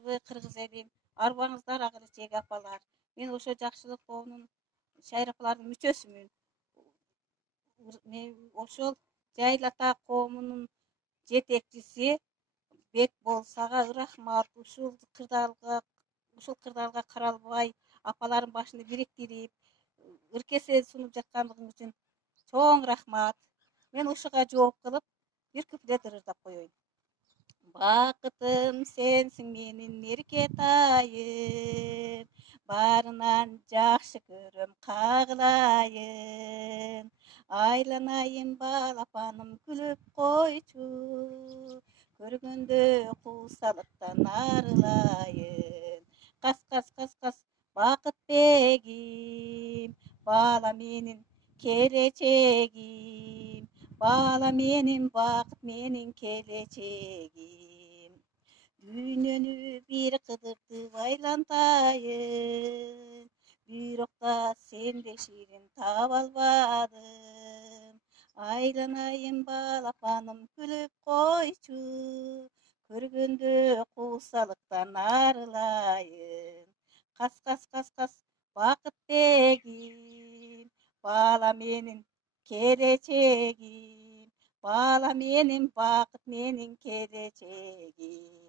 саламатсыздарбы, кыргыз элим? Арбаңыздар агылычек апалар. Мен ошо жакшылык тобунун шайрапалардын мүчөсүмүн. Мен ошол Жайыл ата коомунун жетекчиси Бек болсага ырахмат. Ушул кырдаалга каралбай апалардын башын бириктирип, ыркесе сунуп жаткандыгың үчүн чоң рахмат. Мен ушуга жооп кылып бир куплет ырдап коеюн. Бакытым сенсиң менин эркетайым, баарынан жакшы көрөм кагылайын. Айланайын балапаным күлүп койчу, көргөндө куусалыктан арылайын. Кас кас кас кас бакыт бегим, бала менин келечегим. Бала менин бакыт менин келечегим. Дүйнөнү бир кыдыртып айлантайын, бирок да сендей ширин таба албадым. Айланайын балапаным күлүп койчу, көргөндө куусалыктан арылайын. Кас кас кас кас бакыт бегим, бала менин келечегим. Бала менин бакыт менин келечегим.